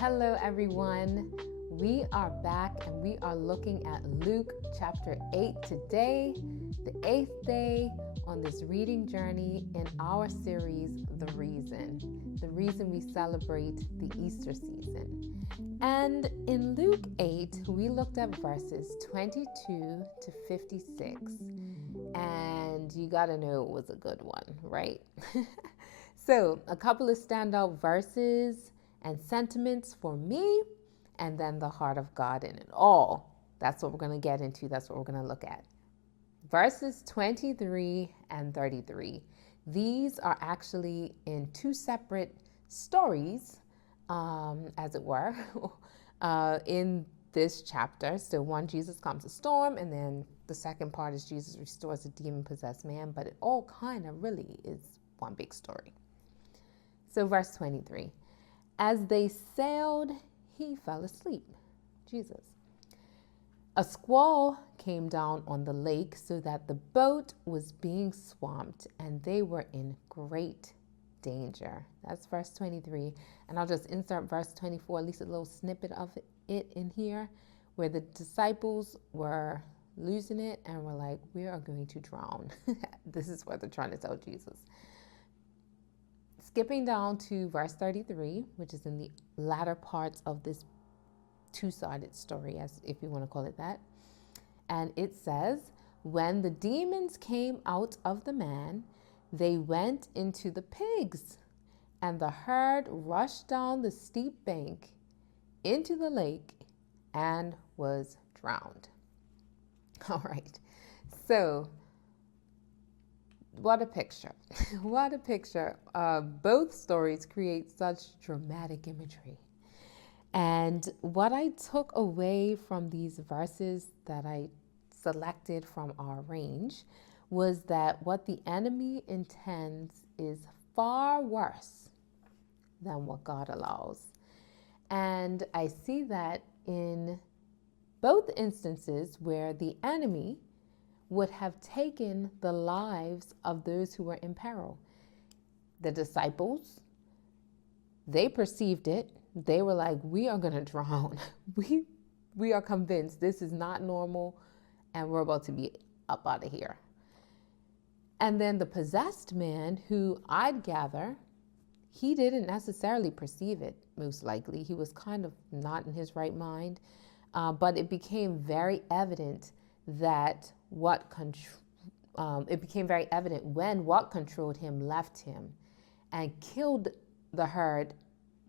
Hello, everyone. We are back and we are looking at Luke chapter 8 today, the 8th day on this reading journey in our series, The reason we celebrate the Easter season. And in Luke 8, we looked at verses 22 to 56. And you got to know it was a good one, right? So, a couple of standout verses and sentiments for me, and then the heart of God in it all. That's what we're going to get into. That's what we're going to look at. Verses 23 and 33. These are actually in two separate stories, as it were, in this chapter. So one, Jesus calms a storm, and then the second part is Jesus restores a demon-possessed man, but it all kind of really is one big story. So verse 23. As they sailed, he fell asleep. Jesus. A squall came down on the lake so that the boat was being swamped and they were in great danger. That's verse 23. And I'll just insert verse 24, at least a little snippet of it in here, where the disciples were losing it and were like, we are going to drown. This is what they're trying to tell Jesus. Skipping down to verse 33, which is in the latter parts of this two-sided story, as if you want to call it that. And it says, when the demons came out of the man, they went into the pigs, and the herd rushed down the steep bank into the lake and was drowned. All right. So, what a picture. What a picture. Both stories create such dramatic imagery. And what I took away from these verses that I selected from our range was that what the enemy intends is far worse than what God allows. And I see that in both instances where the enemy would have taken the lives of those who were in peril. The disciples, they perceived it. They were like, we are going to drown. We are convinced this is not normal and we're about to be up out of here. And then the possessed man, who I'd gather, he didn't necessarily perceive it, most likely. He was kind of not in his right mind. But it became very evident that it became very evident when what controlled him left him and killed the herd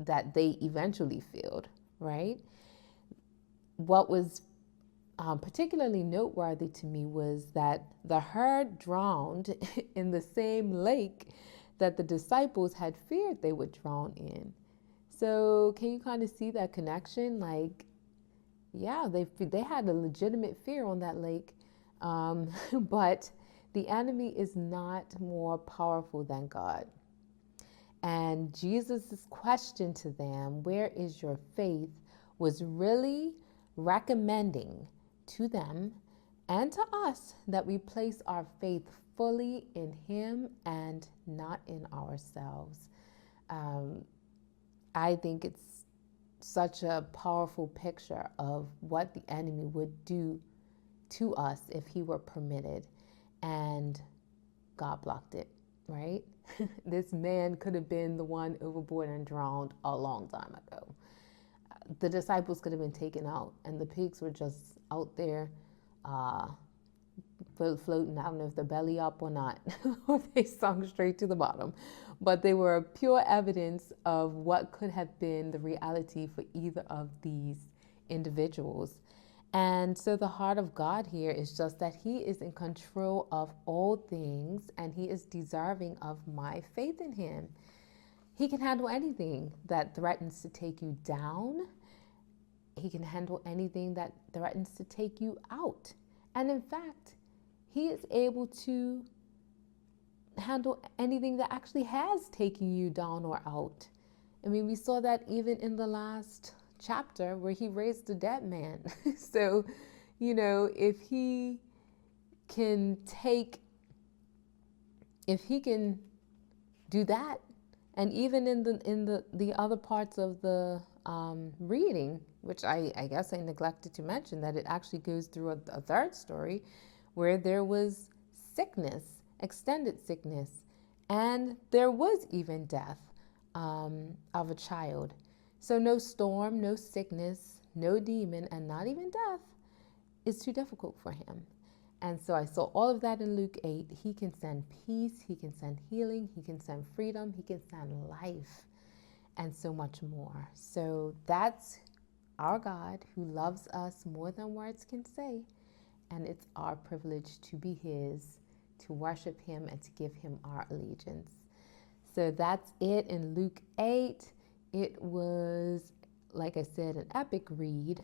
that they eventually filled, right? What was particularly noteworthy to me was that the herd drowned in the same lake that the disciples had feared they would drown in. So can you kind of see that connection? Like, yeah, they had a legitimate fear on that lake. But the enemy is not more powerful than God. And Jesus' question to them, where is your faith, was really recommending to them and to us that we place our faith fully in him and not in ourselves. I think it's such a powerful picture of what the enemy would do to us if he were permitted, and God blocked it, right? This man could have been the one overboard and drowned a long time ago. The disciples could have been taken out, and the pigs were just out there floating. I don't know if they're belly up or not, or they sunk straight to the bottom. But they were pure evidence of what could have been the reality for either of these individuals. And so the heart of God here is just that he is in control of all things, and he is deserving of my faith in him. He can handle anything that threatens to take you down. He can handle anything that threatens to take you out. And in fact, he is able to handle anything that actually has taken you down or out. I mean, we saw that even in the last chapter where he raised the dead man. So, if he can do that, And even in the other parts of the reading, which I guess I neglected to mention, that it actually goes through a third story where there was sickness, extended sickness, and there was even death of a child. So no storm, no sickness, no demon, and not even death is too difficult for him. And so I saw all of that in Luke 8. He can send peace, he can send healing, he can send freedom, he can send life, and so much more. So that's our God who loves us more than words can say. And it's our privilege to be his, to worship him, and to give him our allegiance. So that's it in Luke 8. It was, like I said, an epic read.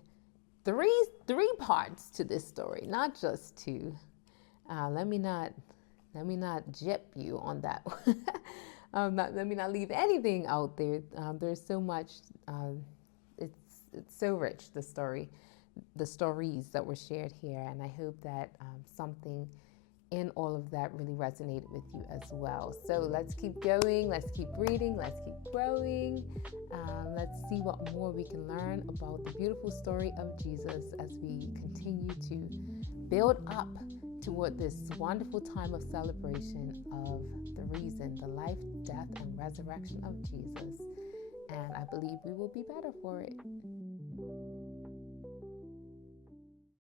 Three parts to this story, not just two. Let me not gyp you on that. Let me not leave anything out there. There's so much. It's so rich, the stories that were shared here, and I hope that something in all of that really resonated with you as well. So let's keep going, let's keep reading, let's keep growing. Let's see what more we can learn about the beautiful story of Jesus as we continue to build up toward this wonderful time of celebration of the reason, the life, death, and resurrection of Jesus. And I believe we will be better for it.